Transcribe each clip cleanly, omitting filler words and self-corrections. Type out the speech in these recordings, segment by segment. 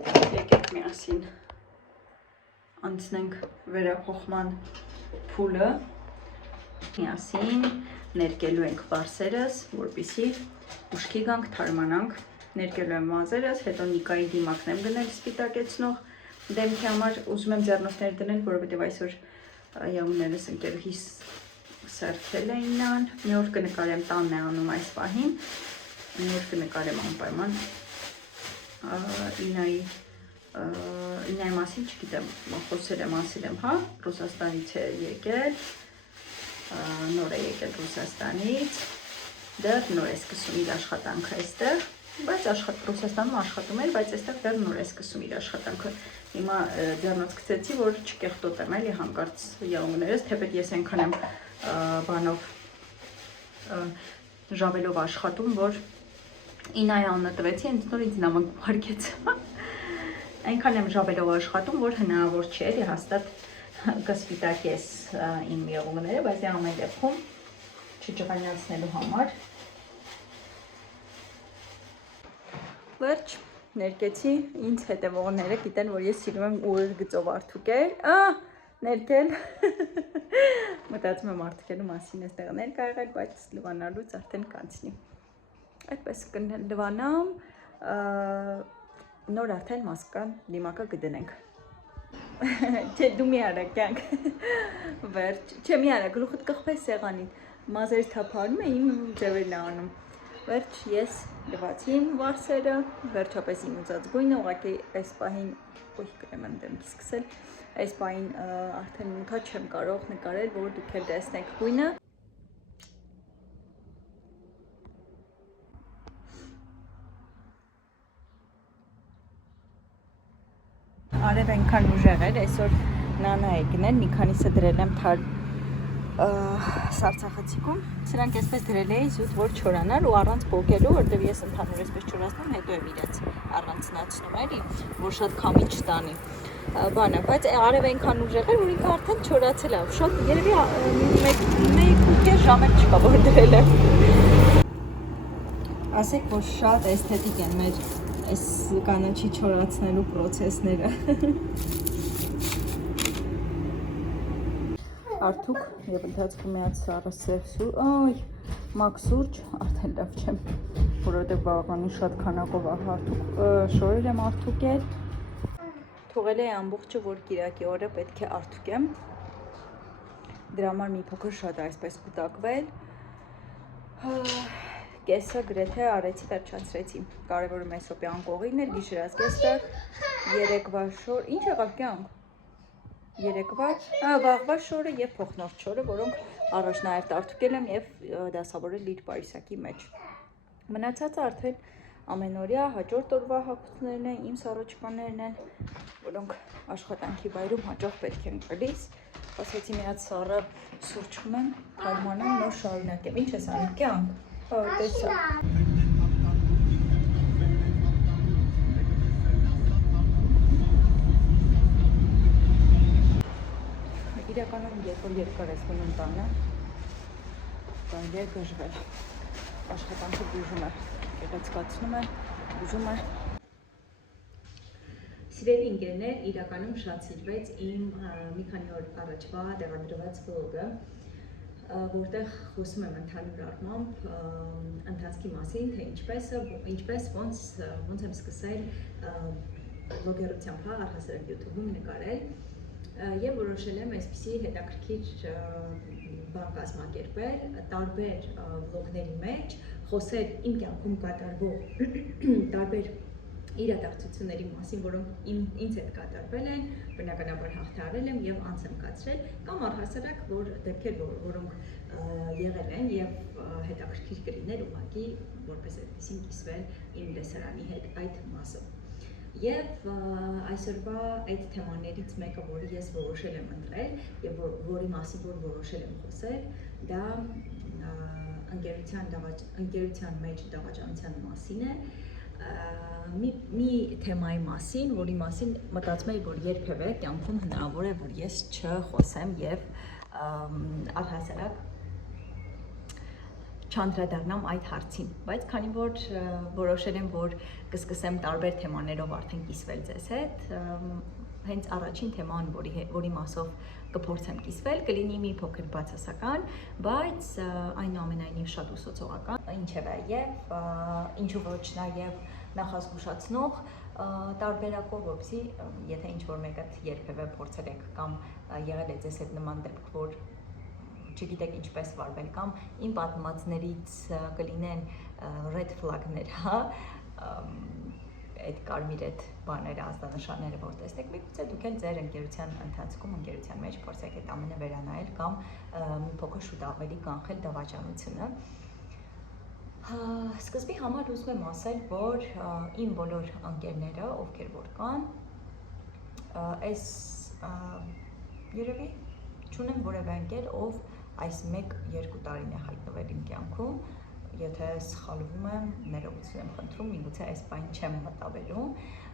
Եկեք միասին անցնենք վերափոխման փուլը, միասին ներկելու ենք բարձերս, որպեսզի ուշքի գանք, թարմանանք, ներկելու եմ մազերս, հետո Նիկայի դիմակն եմ գնել սպիտակեցնող դեմքի համար, ուզում եմ ձեռնոցներ դնել, որովհետև այսօր եղուներս ընկերուհիս սարքել էին նրան, մի օր կնկարեմ տանն է անում այս պահին, մի օր կնկարեմ անպայման Ինայի մասին չգիտեմ, խոսել եմ, ասել եմ, հա, Ռուսաստանից է եկել, նոր է եկել Ռուսաստանից, դեռ նոր է սկսում իր աշխատանքը այստեղ, բայց Ռուսաստանում աշխատում էր, բայց այստեղ դեռ նոր է սկսում իր աշխատանքը, հիմա ձեռնոց գցեցի, որ չկեղտոտեմ էլի հանկարծ եղունգներս, թեպետ ես այնքան եմ բանով ժավելով աշխատում, որ Ինայի անունը տվեցի, հենց նոր ինձ նամակ ուղարկեց։ Այնքան եմ ժավելով աշխատում, որ հնարավոր չէ, էլի հաստատ կսպիտակես իմ եղունգները, բայց ամեն դեպքում չջղայնացնելու համար։ Վերջ, ներկեցի, ինձ հետևողները գիտեն, որ ես սիրում եմ ուղիղ գծով արդուկել, ներկել, մտածում եմ արդուկելու մասին էստեղ ներկա եղել, բայց լվանալուց արդեն կանցնի։ Այդպես կլվանամ, նոր արդեն մասկան դիմակը կդնենք։ Չէ, դու մի արա կյանք, վերջ, չէ մի արա, գլուխդ կխպես սեղանին, մազերս թափարում է, իմ ձևերն է անում։ Վերջ, ես լվացի իմ վարսերը, վերջապես իմ ուզած գույնը, ուղղակի այս պահին, ոյ կրեմ եմ դեմքի սկսել, այս պահին արդեն մութա չեմ կարող նկարել, որ դուք էլ տեսնեք գույնը։ Արև ենքան ուժեղ էր, այսօր նանա է գնել, մի քանիսը դրել եմ թար սարցախցիկում, սրանք այսպես դրել էի զուտ, որ չորանար ու առանց պոկելու, որտև ես ընդհանուր այսպես չորացնում, հետո եմ իրենց առանցնացնում էլի, որ շատ քամի չտանի բանը, բայց արև այնքան ուժեղ էր, որ ինքը արդեն չորացել է, շատ երևի մեկ ու կես ժամ էլ չկա, որ դրել եմ։ Ասեք, որ շատ էսթետիկ են մեր այս կանաչի չորացնելու պրոցեսները։ Արդուկ և ընթացքում միած սառը սև մակ սուրճ, արդեն լավ չեմ, որովհետև բավականին շատ քանակով արդուկ շորեր եմ արդուկել։ Թողել էի ամբողջը, որ կիրակի օրը պետք է արդուկեմ։ Դրա համար մի փոքր շատ այսպես կուտակվել։ Կեսը գրեթե արեցի, վերջացրեցի։ Կարևորը մեսոպյան կողին էր, գիշերած կեսը, երեկվա շոր, ինչ եղավ կյանք։ Վաղվա շորը և փոխնորդ շորը, որոնք առաջնահերթ արդուկել եմ և դասավորել իր պայուսակի մեջ։ Մնացածը արդեն ամենօրյա հաջորդ օրվա հագուստներն են, իմ սառոճկաներն են, որոնք աշխատանքի վայրում հաճախ պետք են գալիս։ Ասացի միած սառը սուրճ խմեմ, թարմանամ, նոր շարունակեմ։ Ինչ ես անում կյանք։ Տեսա։ Իրականում երբ երկար ես մնում տանը, կարելի է գժվել, աշխատանքը բուժում է, գեղեցկացնում է, բուժում է։ Սիրելի ընկերներ, իրականում շատ սիրվեց իմ մի քանի օր առաջվա տեղադրված վլոգը, որտեղ խոսում եմ ընդհանուր առմամբ ընթացքի մասին, թե ինչպես ոնց եմ սկսել վլոգերությամբ առհասարակ YouTube-ում նկարել և որոշել եմ այսպիսի հետաքրքիր բան կազմակերպել, տարբեր վլոգների մեջ խոսել իմ կյանքում կատարվող տարբեր իրադարձությունների մասին, որոնք ինձ հետ կատարվել են, բնականաբար հաղթահարել եմ և անց եմ կացրել, կամ առհասարակ դեպքեր, որոնք եղել են և հետաքրքիր կլիներ ուղղակի որպես այդպեսին կիսվել իմ լսարանի հետ այդ մասը։ Եվ այսօրվա այդ թեմաներից մեկը, որը ես որոշել եմ ընտրել և որի մասին որ որոշել եմ խոսել, դա ընկերության մեջ դավաճանության մասին է, մի թեմայի մասին, որի մասին մտածում էի, որ երբևէ կյանքում հնարավոր է, որ ես չխոսեմ և առհասարակ չանդրադառնամ այդ հարցին, բայց քանի որ որոշել եմ, որ կսկսեմ տարբեր թեմաներով արդեն կիսվել ձեզ հետ, հենց առաջին թեման, որի մասով կփորձեմ կիսվել, կլինի մի փոքր բացասական, բայց այնուամենայնիվ շատ ուսուցողական, ինչևէ, եւ ինչու ոչ նաեւ նախազգուշացնող տարբերակով, որպեսզի եթե ինչ-որ մեկը երբևէ փորձել եք կամ եղել է ձեզ հետ նման դեպք, որ չգիտեք ինչպես վարվել կամ իմ պատմվածներից կլինեն red flag-ներ, հա, այդ կարմիր այդ բաները, ազդանշանները, որ տեսնեք, միգուցե դուք էլ ձեր ընկերության ընթացքում, ընկերության մեջ փորձեք այդ ամենը վերանայել կամ մի փոքր շուտ ավելի կանխել դավաճանությունը։ Սկզբի համար ուզում եմ ասել, որ իմ բոլոր ընկերները, ովքեր որ կան, այս երևի չունեմ որևէ ընկեր, ով այս 1-2 տարին է հայտնվել իմ կյանքում, եթե սխալվում եմ, ներողություն եմ խնդրում, միգուցե այս բան չեմ մտավելու,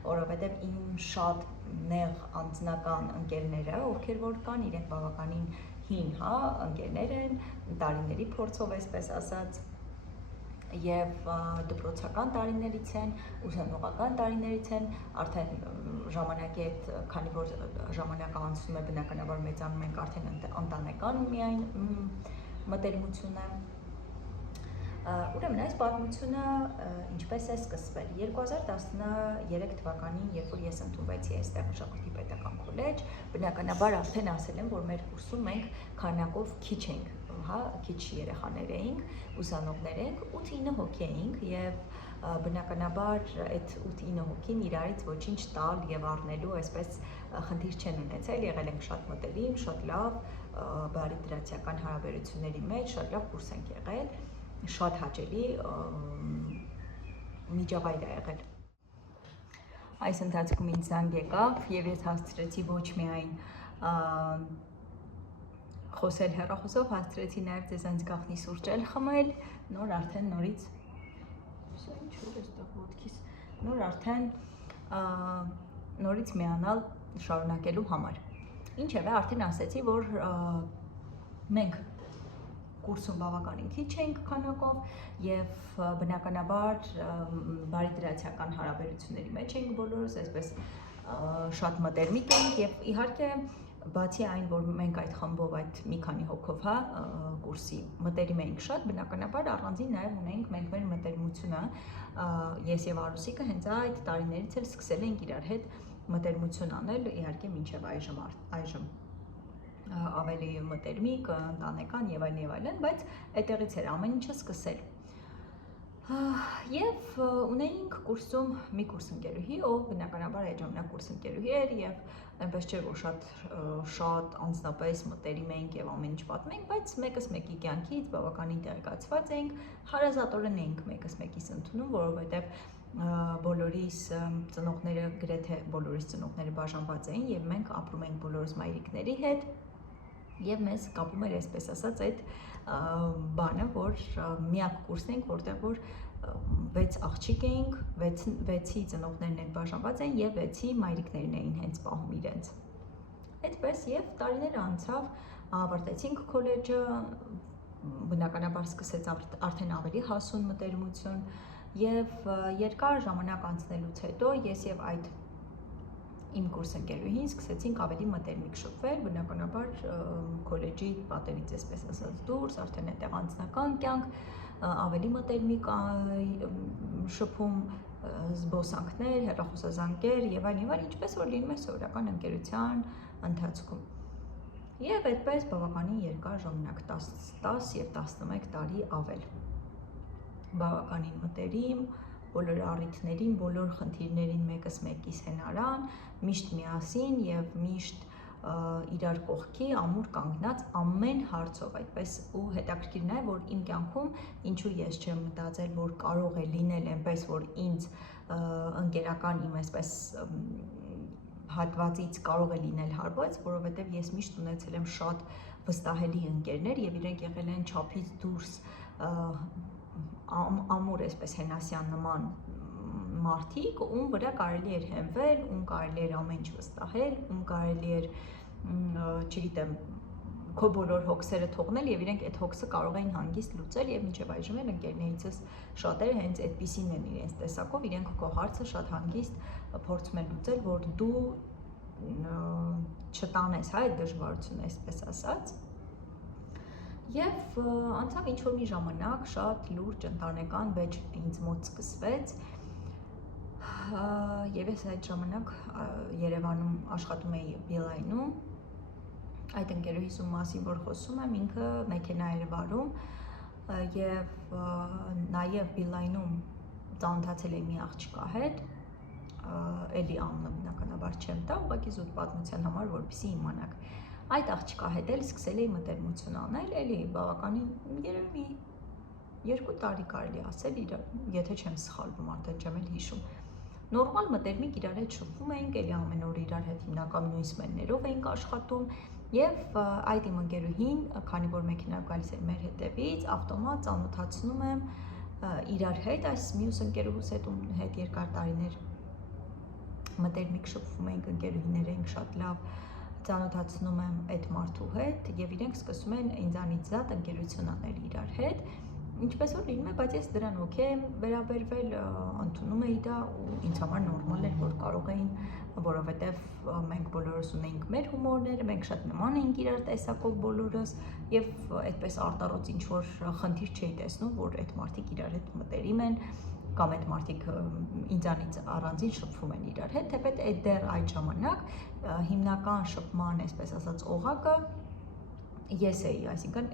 որովհետև իմ շատ նեղ անձնական ընկերները, ովքեր որ կան, իրենք բավականին հին, հա, ընկերներ են, տարիների փորձով, այսպես ասած, եւ դպրոցական տարիներից են, ուսանողական տարիներից են, արդեն ժամանակի հետ, քանի որ ժամանակը անցնում է, բնականաբար մեծանում ենք, արդեն ընտանեկան միայն մտերմություն է։ Ուրեմն այս պատմությունը ինչպես է սկսվել։ 2013 թվականին, երբ որ ես ընդունվեցի այստեղ Մշակույթի պետական քոլեջ, բնականաբար արդեն ասել եմ, որ մեր կուրսում մենք քանակով քիչ ենք, հա, քիչ երեխաներ էինք, ուսանողներ էինք, 8-9 հոգի էինք եւ բնականաբար այդ 8-9 հոգին իրարից ոչինչ տալ եւ առնելու այսպես խնդիր չեն ունեցել, եղել ենք շատ մտերիմ, շատ լավ, բարի դրացիական հարաբերությունների մեջ, շատ լավ կուրս ենք եղել, շատ հաճելի միջավայր է եղել։ Այս ընթացքում ինձ զանգ եկավ եւ ես հասցրեցի ոչ միայն խոսել հեռախոսով, հասցրեցի նաև ձեզանց գաղտնի սուրճ էլ խմել, նոր արդեն նորից նորից միանալ շարունակելու համար։ Ինչևէ, արդեն ասեցի, որ մենք կուրսում բավականին քիչ ենք քանակով եւ բնականաբար բարի դրացիական հարաբերությունների մեջ ենք բոլորս, այսպես շատ մտերմիկ ենք եւ իհարկե բացի այն, որ մենք այդ խմբով այդ մի քանի հոգով, հա, կուրսի մտերիմ էինք շատ, բնականաբար առանձին նաև ունենք մենք մեր մտերմությունը, ես եւ Արուսիկը հենց այդ տարիներից էլ սկսել ենք իրար հետ մտերմություն անել, իհարկե մինչեւ այժմ ավելի մտերմիկ, ընտանեկան եւ այլն, բայց այդտեղից էր ամեն ինչը սկսել։ Եվ ունեինք կուրսում մի կուրս ընկերուհի, ով բնականաբար այդ ժամանակ կուրս ընկերուհի էր եւ այնպես չէր, որ շատ անձնապես մտերիմ էինք եւ ամեն ինչ պատմենք, բայց մեկս մեկի կյանքից բավականին տեղեկացված էինք, հարազատորեն էինք մեկս մեկիս ընդունում, որովհետեւ բոլորիս ծնողները, գրեթե բոլորիս ծնողները բաժանված էին եւ մենք ապրում էինք բոլորս մայրիկների հետ եւ մեզ կապում էր, այսպես ասած, այդ բանը, որ միակ կուրսն ենք, որտեղ որ 6 աղջիկ էինք, 6-ի ծնողներն են բաժանված էին եւ 6-ի մայրիկներն էին հենց պահում իրենց։ Այդպես եւ տարիները անցավ, ավարտեցինք քոլեջը, բնականաբար սկսեց արդեն ավելի հասուն մտերմություն եւ երկար ժամանակ անցնելուց հետո ես եւ այդ իմ կուրս ընկերուհին սկսեցինք ավելի մտերմիկ շփվել, բնականաբար քոլեջի պատերից, այսպես ասած, դուրս, արդեն այդտեղ անձնական կյանք, ավելի մտերմիկ շփում, զբոսանքներ, հեռախոսազանգեր եւ այլն, ինչպես որ լինում է սովորական ընկերության ընթացքում։ Եվ այդպես բավականին երկար ժամանակ 10 եւ 11 տարի ավել։ Բավականին մտերիմ, բոլոր առիթներին, բոլոր խնդիրներին մեկս մեկիս հենարան, միշտ միասին եւ միշտ իրար կողքի ամուր կանգնած ամեն հարցով, այդպես ու հետաքրքիրն է, որ իմ կյանքում ինչու ես չեմ մտածել, որ կարող է լինել այնպես, որ ինձ ընկերական իմ այսպես հատվածից կարող է լինել հարված, որովհետեւ ես միշտ ունեցել եմ շատ վստահելի ընկերներ եւ իրենք եղել են չափից դուրս ամուր այսպես հենասյան նման մարդիկ, ում վրա կարելի էր հենվել, ում կարելի էր ամեն ինչ վստահել, ում կարելի էր, չգիտեմ, քո բոլոր հոգսերը թողնել եւ իրենք այդ հոգսը կարող էին հանգիստ լուծել եւ մինչեւ այժմ էլ ընկերներիցս շատերը հենց այդպեսին են իրենց տեսակով, իրենք քո հարցը շատ հանգիստ փորձում են լուծել, որ դու չտանես այդ դժվարությունը, այսպես ասած։ Եվ անցավ ինչ-որ մի ժամանակ, շատ լուրջ ընտանեկան վեճ ինձ մոտ սկսվեց, եւ ես այդ ժամանակ Երևանում աշխատում էի Beeline-ում, այդ ընկերուհիս ում մասին որ խոսում եմ, ինքը մեքենա էր վարում, եւ նաեւ Beeline-ում ծանոթացել էի մի աղջկա հետ, էլի անունը բնականաբար չեմ տա, ուղղակի զուտ պատմության համար, որպեսզի իմանաք։ Այդ աղջկա հետ էլ սկսել էի մտերմություն անել, էլի բավականին երևի 2 տարի կարելի ասել, եթե չեմ սխալվում, արդեն չեմ էլ հիշում։ Նորմալ մտերմիկ իրար հետ շփվում էինք, էլի ամեն օր իրար հետ հիմնական նույն սմեններով էինք աշխատում, եւ այդ իմ ընկերուհին, քանի որ մեքենայով գալիս էր մեր հետևից, ավտոմատ ծանոթացնում եմ իրար հետ, այս մյուս ընկերուհուս հետ երկար տարիներ մտերմիկ շփվում էինք, ընկերուհիներ էինք շատ լավ, ծանոթացնում եմ այդ մարդու հետ եւ իրենք սկսում են ինձանից զատ ընկերություն անել իրար հետ, ինչպես որ լինում է, բայց ես դրան օքեյ եմ վերաբերվել, ընդունում էի դա ու ինձ համար նորմալ էր, որ կարող էին, որովհետեւ մենք բոլորս ունեինք մեր հումորները, մենք շատ նման էինք իրար տեսակով բոլորս եւ այդպես արտառոց ինչ որ խնդիր չէի տեսնում, որ այդ մարդիկ իրար հետ մտերիմ են կամ այդ մարդիկ ինձանից առանձին շփվում են իրար հետ, թեպետ այդ դեռ այդ ժամանակ հիմնական շփման, այսպես ասած, օղակը ես էի, այսինքն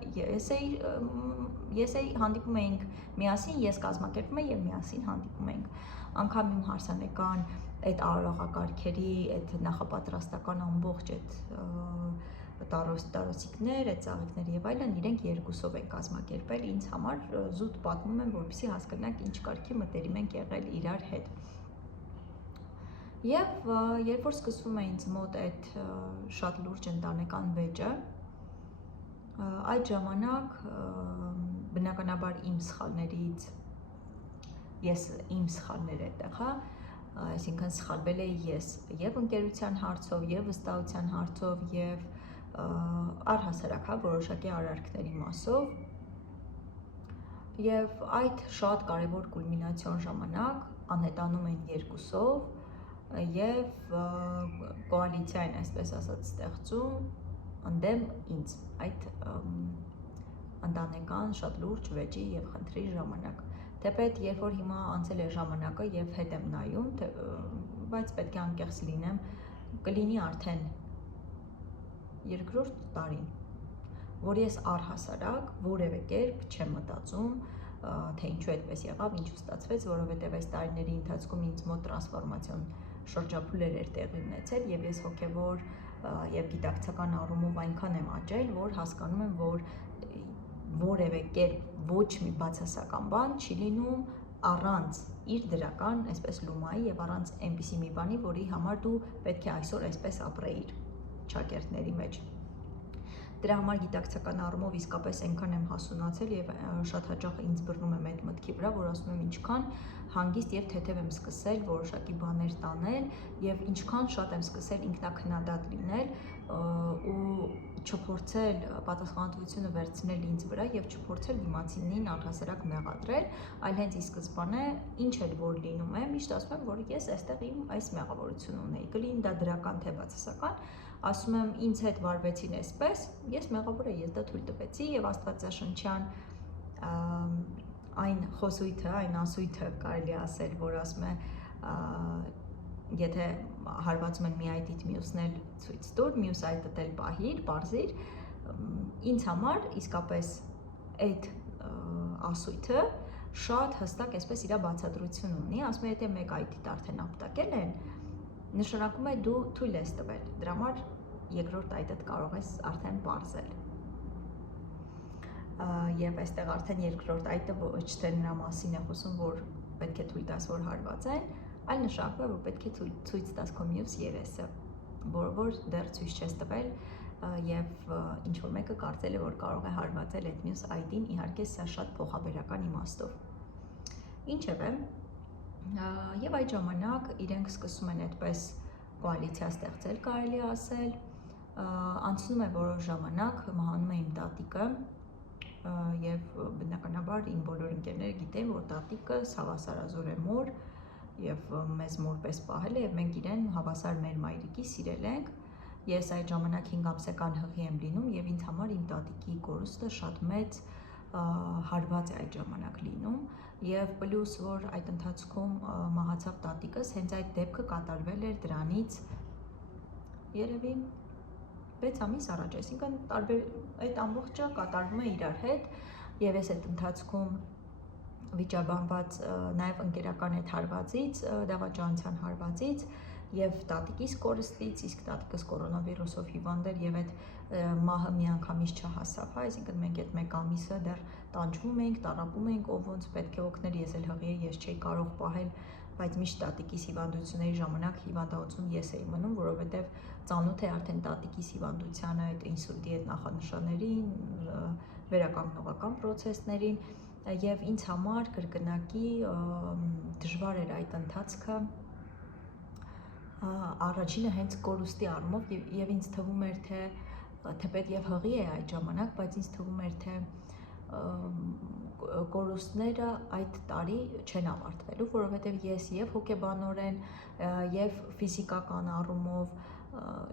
ես էի հանդիպում էինք միասին, ես կազմակերպում էի եւ միասին հանդիպում էինք։ Անգամ իմ հարսանեկան այդ արարողակարգերի, այդ նախապատրաստական ամբողջ այդ տարոսիկներ, այդ ծաղիկներ եւ այլն, իրենք երկուսով են կազմակերպել ինձ համար, զուտ պատմում եմ, որպեսզի հասկանաք ինչ կարգի մտերիմ ենք եղել իրար հետ։ Եվ երբ որ սկսվում է ինձ մոտ այդ շատ լուրջ ընտանեկան վեճը, այդ ժամանակ բնականաբար իմ սխալներից իմ սխալներ այդտեղ, հա, այսինքն սխալվել էի ես եւ ընկերության հարցով, եւ վստահության հարցով, եւ առհասարակ, հա, որոշակի արարքների մասով, եւ այդ շատ կարեւոր կուլմինացիոն ժամանակ անհետանում են երկուսով եւ կոալիցիա են, այսպես ասած, ստեղծում ընդդեմ ինձ այդ ընտանեկան շատ լուրջ վեճի եւ խնդրի ժամանակ, թեպետ երբ որ հիմա անցել է ժամանակը եւ հետ եմ նայում, բայց պետք է անկեղծ լինեմ, կլինի արդեն երկրորդ տարին, որ ես առհասարակ որևէ կերպ չեմ մտածում, թե ինչու այդպես եղավ, ինչու ստացվեց, որովհետեւ այս տարիների ընթացքում ինձ մոտ տրանսֆորմացիոն շրջափուլեր էր տեղի ունեցել եւ ես հոգեվոր եւ գիտակցական առումով այնքան եմ աճել, որ հասկանում եմ, որ որևէ կերպ ոչ մի բացասական բան չի լինում առանց իր դրական, այսպես լումայի եւ առանց այնպիսի մի բանի, որի համար դու պետք է այսօր այսպես ապրեիր ճակերտների մեջ։ Դրա համար գիտակցական առումով իսկապես այնքան եմ հասունացել եւ շատ հաճախ ինձ բռնում եմ այդ մտքի վրա, որ ասում եմ ինչքան հանգիստ եւ թեթև եմ սկսել որոշակի բաներ տանել եւ ինչքան շատ եմ սկսել ինքնակնադատ լինել ու չփորձել պատասխանատվությունը վերցնել ինձ վրա եւ չփորձել դիմացինին առհասարակ մեղադրել, այլ հենց ի սկզբանե ինչ էլ որ լինում է, միշտ ասում եմ, որ ես այստեղ իմ այս մեղավորությունը ունեի, կլինի դա դրական թե բացասական, ասում եմ ինձ հետ վարվեցին այսպես, ես մեղավոր եմ, ես դա թույլ տվեցի եւ աստվածաշնչյան այն խոսույթը, այն ասույթը կարելի ասել, որ ասում է եթե հարվածում են մի այտից մյուսն էլ ցույց տուր, մյուս այտդ էլ պահիր, բարձիր, ինձ համար իսկապես այդ ասույթը շատ հստակ այսպես իր բացատրություն ունի, ասում է եթե մեկ այտիդ արդեն ապտակել են, նշանակում է դու թույլ ես տվել, դրա համար երկրորդ այտդ կարող ես արդեն բարձել։ Եվ այստեղ արդեն երկրորդ այտը ոչ թե նրա մասին է խոսում, որ պետք է թույլ տաս, որ հարված են, այլ նշանակում է, որ պետք է ցույց տաս քո մյուս երեսը, որ դեռ ցույց չես տվել եւ ինչ որ մեկը կարծել է, որ կարող է հարվածել այդ մյուս այտին, իհարկե սա շատ փոխաբերական իմաստով։ Ինչևէ, եւ այդ ժամանակ իրենք սկսում են այդպես կոալիցիա ստեղծել, կարելի ասել, Անցնում է որոշ ժամանակ, մահանում է իմ տատիկը եւ բնականաբար իմ բոլոր ընկերները գիտեն, որ տատիկս հավասարազոր է մոր եւ մեզ մորպես պահել է եւ մենք իրեն հավասար մեր մայրիկի սիրել ենք։ Ես այդ ժամանակ 5 ամսական հղի եմ լինում եւ ինձ համար իմ տատիկի կորուստը շատ մեծ հարված է այդ ժամանակ լինում եւ պլյուս որ այդ ընթացքում մահացավ տատիկս, հենց այդ դեպքը կատարվել էր դրանից երևի 6 ամիս առաջ, այսինքն այդ ամբողջը կատարվում է իրար հետ եւ ես այդ ընթացքում վիճաբանված նաեւ ընկերական այդ հարվածից, դավաճանության հարվածից եւ տատիկիս կորստից, իսկ տատիկս կորոնավիրուսով հիվանդ էր եւ այդ մահը միանգամից չհասավ, հա, այսինքն մենք այդ 1 ամիսը դեռ տանջվում էինք, տառապում էինք, ով ոնց պետք է օգներ, ես էլ հղի ես չէի կարող պահել, բայց միշտ տատիկիս հիվանդությունների ժամանակ հիվանդացում ես էի մնում, որովհետեւ ծանոթ է արդեն տատիկիս հիվանդությանը, այդ ինսուլտի այդ նախանշաններին, վերականգնողական process-ներին եւ ինձ համար կրկնակի դժվար էր այդ ընթացքը առաջինը հենց կորուստի առումով եւ ինձ թվում էր թե թեպետ եւ հղի է այդ ժամանակ, բայց ինձ թվում էր թե կորուստները այդ տարի չեն ավարտվելու, որովհետեւ ես եւ հոգեբանորեն եւ ֆիզիկական առումով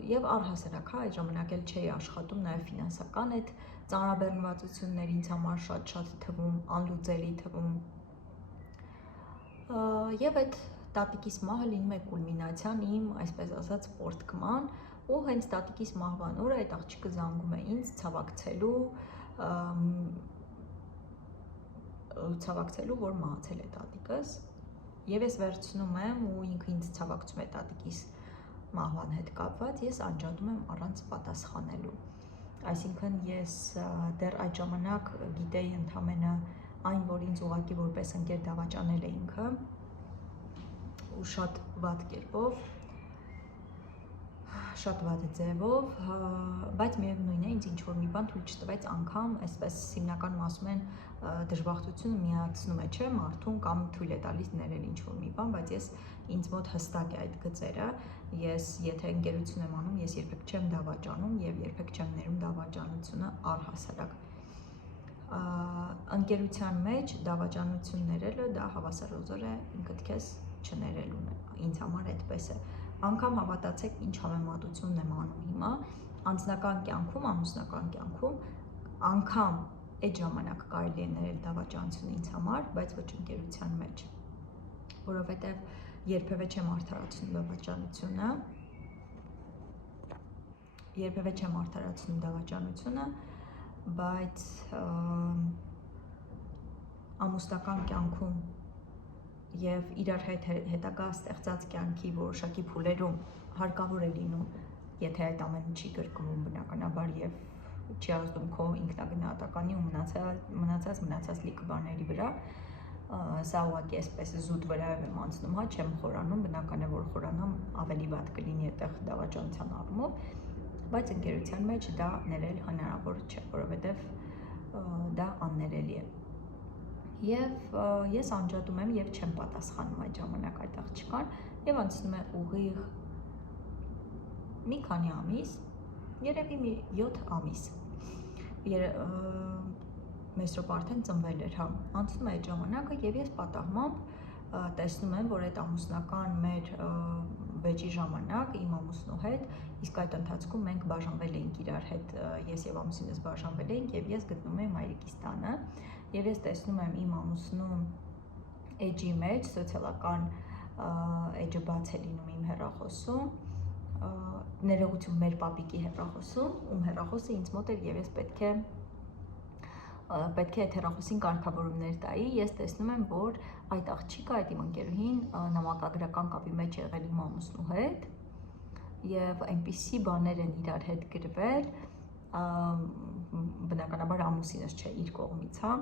եւ առհասարակ այդ ժամանակ էլ չէի աշխատում, նաեւ ֆինանսական այդ ծանրաբեռնվածություններ ինձ համար շատ թվում, անլուծելի թվում եւ այդ տատիկիս մահը լինում է կուլմինացիան իմ, այսպես ասած, պորտկման ու հենց տատիկիս մահվան օրը այդ աղջիկը զանգում է ինձ ցավակցելու, որ մահացել է տատիկս եւ ես վերցնում եմ ու ինքը ինձ ցավակցում է տատիկիս մահվան հետ կապված, ես անջատում եմ առանց պատասխանելու։ Այսինքն ես դեռ այդ ժամանակ գիտեի ընդամենը այն, որ ինձ ուղղակի որպես ընկեր դավաճանել է ինքը ու շատ վատ կերպով, շատ վատ ձևով, բայց միևնույն է ինձ ինչ-որ մի բան թույլ չտվեց անգամ, այսպես հիմնականում ասում են դժբախտությունը միացնում է, չէ, մարդուն կամ թույլ է տալիս ներել ինչ-որ մի բան, բայց ես ինձ մոտ հստակ է այդ գծերը, ես եթե ընկերություն եմ անում, ես երբեք չեմ դավաճանում եւ երբեք չեմ ներում դավաճանությունը առհասարակ։ Ընկերության մեջ դավաճանություն ներելը դա հավասարազոր է ինքդ քեզ չներելուն է, ինձ համար այդպես է։ Անգամ հավատացեք ինչ համեմատությունն եմ անում հիմա, անձնական կյանքում, ամուսնական կյանքում, անգամ այդ ժամանակ կարելի է ներել դավաճանություն ինձ համար, բայց ոչ ընկերության մեջ, որովհետև երբևէ չեմ արդարացնում դավաճանությունը, բայց ամուսնական կյանքում եւ իրար հետ հետագա ստեղծած կյանքի որոշակի փուլերում հարկավոր է լինում, եթե այդ ամենը չի կրկնվում բնականաբար եւ չի ազդում քո ինքնագնահատականի ու մնացած լիքը բաների վրա, սա ուղղակի այսպես զուտ վրայով եմ անցնում, հա, չեմ խորանում, բնական է որ խորանամ ավելի վատ կլինի այդտեղ դավաճանության առումով, բայց ընկերության մեջ դա ներել հնարավոր չէ, որովհետեւ դա աններելի է։ Եվ ես անջատում եմ եւ չեմ պատասխանում այդ ժամանակ այդ աղջկան եւ անցնում է ուղիղ մի քանի ամիս, երևի մի 7 ամիս։ Մեսրոպ արդեն ծնվել էր, հա, անցնում է այդ ժամանակը եւ ես պատահմամբ տեսնում եմ, որ այդ ամուսնական մեր վեճի ժամանակ իմ ամուսնու հետ, իսկ այդ ընթացքում մենք բաժանվել էինք իրար հետ, ես եւ ամուսինս բաժանվել էինք եւ ես գտնում եմ մայրիկիս տանը եւ ես տեսնում եմ իմ ամուսնու էջի մեջ սոցիալական էջը բաց է լինում իմ հեռախոսում, ներողություն մեր պապիկի հեռախոսում, ում հեռախոսը ինձ մոտ էր եւ ես պետք է այդ հեռախոսին կարգավորումներ տայի, ես տեսնում եմ, որ այդ աղջիկը, այդ իմ ընկերուհին նամակագրական կապի մեջ եղել իմ ամուսնու հետ եւ այնպիսի բաներ են իրար հետ գրվել, բնականաբար ամուսինս չէ իր կողմից, հա,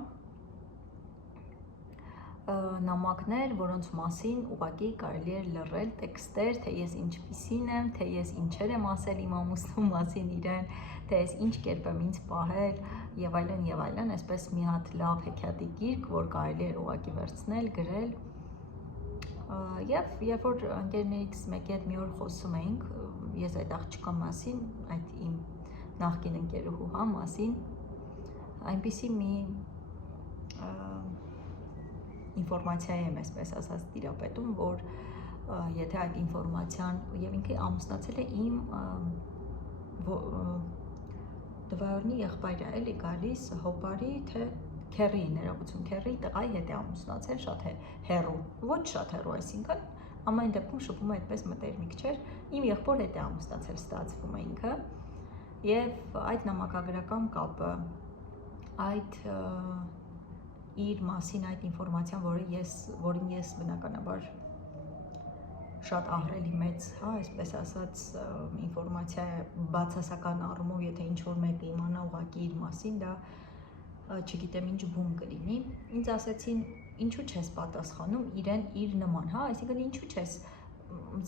նամակներ, որոնց մասին ուղղակի կարելի էր լռել, տեքստեր, թե ես ինչպիսին եմ, թե ես ինչեր եմ ասել իմ ամուսնու մասին իրեն, թե ես ինչ կերպ եմ ինձ պահել եւ այլն, այսպես մի հատ լավ հեքիաթի գիրք, որ կարելի էր ուղղակի վերցնել, գրել Եվ երբ որ ընկերներից մեկի հետ մի օր խոսում էինք, ես այդ աղջկա մասին, այդ իմ նախկին ընկերուհու մասին, այնպիսի մի ինֆորմացիա եմ այսպես ասած տիրապետում, որ եթե այդ ինֆորմացիան եւ ինքը ամուսնացել է իմ դվայորնի եղբայրը էլի գալիս հոպարի թե քերի ներողություն քերի տղայի հետ է ամուսնացել շատ հեռու ոչ շատ հեռու այսինքն ամեն դեպքում շփումը այդպես մտերմիկ չէր իմ եղբոր հետ է ամուսնացել ստացվում է ինքը եւ այդ նամակագրական կապը այդ իր մասին այդ ինֆորմացիան որին ես բնականաբար շատ ահռելի մեծ, հա, այսպես ասած, ինֆորմացիա է բացասական առումով, եթե ինչ-որ մեկը իմանա ուղղակի իր մասին, դա չգիտեմ ինչ բում կլինի։ Ինձ ասեցին, ինչու չես պատասխանում իրեն իր նման, հա, այսինքն ինչու չես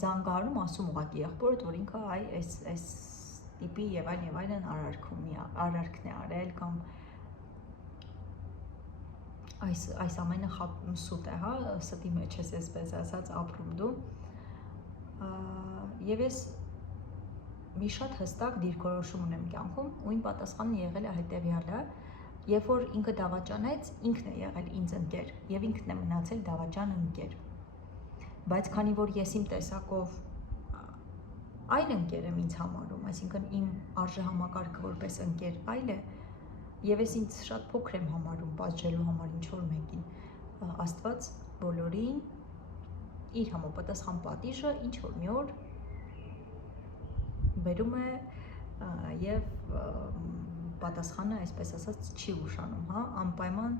զանգահարում, ասում ուղղակի եղբորդ, որ ինքը այ այս տիպի եւ այլն արարքն է արել կամ այս ամենը սուտ է, հա, ստի մեջ ես այսպես ասած ապրում դու Եվ ես մի շատ հստակ դիրքորոշում ունեմ կյանքում ու իմ պատասխանը եղել է հետևյալը երբ որ ինքը դավաճանեց ինքն է եղել ինձ ընկեր եւ ինքն է մնացել դավաճան ընկեր բայց քանի որ ես իմ տեսակով այլ ընկեր եմ ինձ համարում այսինքն իմ արժեհամակարգը որպես ընկեր այլ է եւ ես ինձ շատ փոքր եմ համարում պատժելու համար ինչ որ մեկին Աստված բոլորին իր համապատասխան պատիժը ինչ որ մի օր բերում է եւ պատասխանը այսպես ասած չի ուշանում, հա, անպայման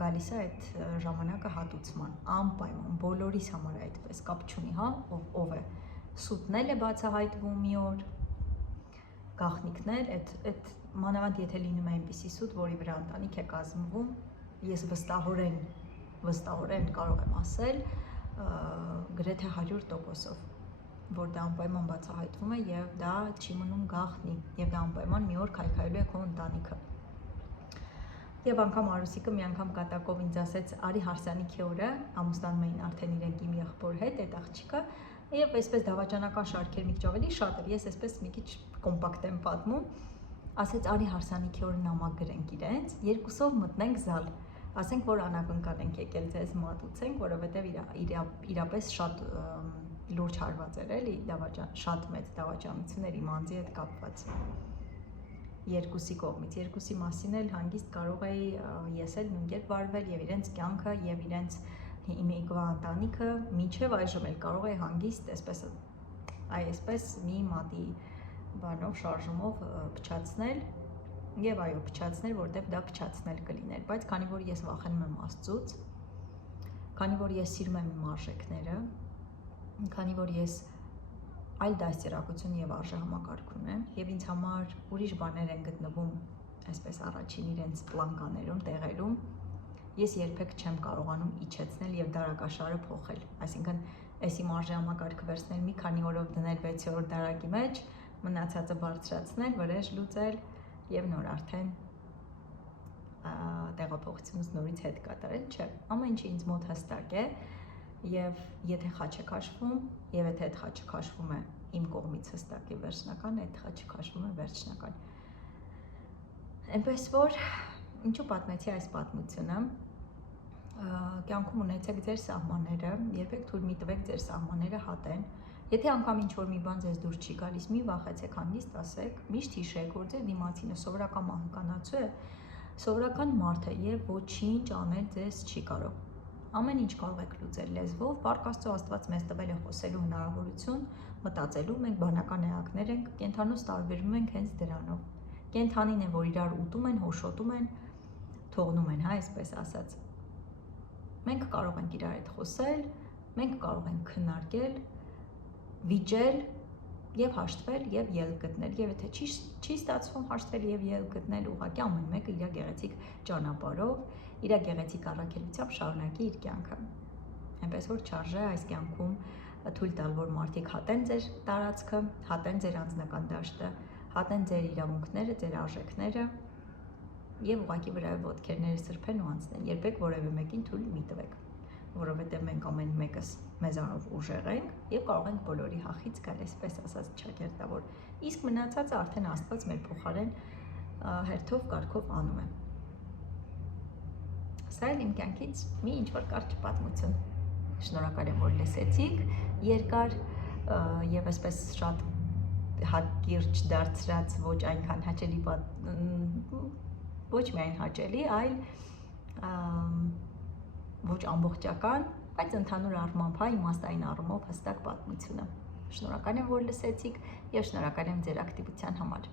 գալիս է այդ ժամանակը հատուցման, անպայման բոլորիս համար է այդպես կապ չունի, հա, ով է սուտն էլ է բացահայտվում մի օր գաղտնիքներ, այդ մանավանդ եթե լինում է այնպիսի սուտ, որի վրա ընտանիք է կազմվում, ես վստահորեն կարող եմ ասել գրեթե 100%-ով, որ դա անպայման բացահայտվում է եւ դա չի մնում գաղտնի եւ դա անպայման մի օր քայքայելու է քո ընտանիքը։ Եվ անգամ Արուսիկը մի անգամ կատակով ինձ ասեց՝ «Արի հարսանիքի օրը, ամուսնանում էին արդեն իրենք իմ եղբոր հետ, այդ աղջիկը, եւ այսպես դավաճանական շարքեր մի քիչ ավելի շատ էր, ես այսպես մի քիչ կոմպակտ եմ պատմում, ասեց՝ «Արի հարսանիքի օրը նամակ գրենք իրենց, երկուսով մտնենք զալ»։ Ասենք որ անակնկալ ենք եկել ձեզ մատուցենք, որովհետև իրապես շատ լուրջ հարված էր էլի դավաճան, շատ մեծ դավաճանություն էր իմ անձի հետ կապված։ Երկուսի կողմից, երկուսի մասին էլ հանգիստ կարող էի ես էլ նույն կերպ վարվել եւ իրենց կյանքը եւ իրենց իմիգվա ընտանիքը մինչեւ այժմ էլ կարող էի հանգիստ այսպես մի մատի բանով շարժումով փչացնել Եվ այո, փչացնել, որտեղ դա փչացնել կլիներ, բայց քանի որ ես վախենում եմ Աստծուց, քանի որ ես սիրում եմ իմ արժեքները, քանի որ ես այլ դաստիարակություն եւ արժեհամակարգ ունեմ եւ ինձ համար ուրիշ բաներ են գտնվում, այսպես առաջին իրենց պլանկաներում, տեղերում, ես երբեք չեմ կարողանում իջեցնել եւ դարակաշարը փոխել, այսինքն այս իմ արժեհամակարգը վերցնել մի քանի օրով դնել 6-րդ դարակի մեջ, մնացածը բարձրացնել, վրեժ լուծել Եվ նոր արդեն տեղափոխությունից նորից հետ կատարել, չէ, ամեն ինչ ինձ մոտ հստակ է եւ եթե խաչը քաշվում եւ եթե այդ խաչը քաշվում է իմ կողմից հստակ է վերջնական, այդ խաչը քաշվում է վերջնական։ Այնպես որ ինչու պատմեցի այս պատմությունը, կյանքում ունեցեք ձեր սահմանները, երբեք թույլ մի տվեք ձեր սահմանները հատեն Եթե անգամ ինչ-որ մի բան ձեզ դուր չի գալիս, մի վախեցեք, հանգիստ ասեք, միշտ հիշեք, որ ձեր դիմացինը սովորական մահկանացու է, սովորական մարդ է եւ ոչինչ անել ձեզ չի կարող։ Ամեն ինչ կարող եք լուծել լեզվով, Փառք Աստծո Աստված մեզ տվել է խոսելու հնարավորություն, մտածելու, մենք բանական էակներ ենք, կենթանոց տարբերվում ենք հենց դրանով։ Կենթանին է, որ իրար ուտում են, հոշոտում են, թողնում են, հա, այսպես ասած։ Մենք կարող ենք իրար հետ խոսել, մենք կարող ենք քննարկել վիճել եւ հաշտվել եւ ելք գտնել եւ եթե չի ստացվում հաշտվել եւ ելք գտնել ուղղակի ամեն մեկը իր գեղեցիկ ճանապարհով իր գեղեցիկ առաքելությամբ շարունակի իր կյանքը այնպես որ չարժե այս կյանքում թույլ տալ որ մարդիկ հատեն ձեր տարածքը հատեն ձեր անձնական դաշտը հատեն ձեր իրավունքները ձեր արժեքները եւ ուղղակի վրայով ոտքերները սրբեն ու անցնեն երբեք որևէ մեկին թույլ մի տվեք որովհետև մենք ամեն մեկս մեզանով ուժեղ ենք եւ կարող ենք բոլորի հախից գալ, այսպես ասած ճակերտավոր։ Իսկ մնացածը արդեն Աստված մեր փոխարեն հերթով կարգով անում է։ Սա էլ իմ կյանքից մի ինչ-որ կարճ պատմություն։ Շնորհակալ եմ, որ լսեցիք, երկար եւ այսպես շատ հակիրճ դարձրած, ոչ այնքան հաճելի, ոչ միայն հաճելի, այլ ոչ ամբողջական, բայց ընդհանուր առմամբ իմաստային առումով հստակ պատմությունը։ Շնորհակալ եմ, որ լսեցիք եւ շնորհակալ եմ ձեր ակտիվության համար։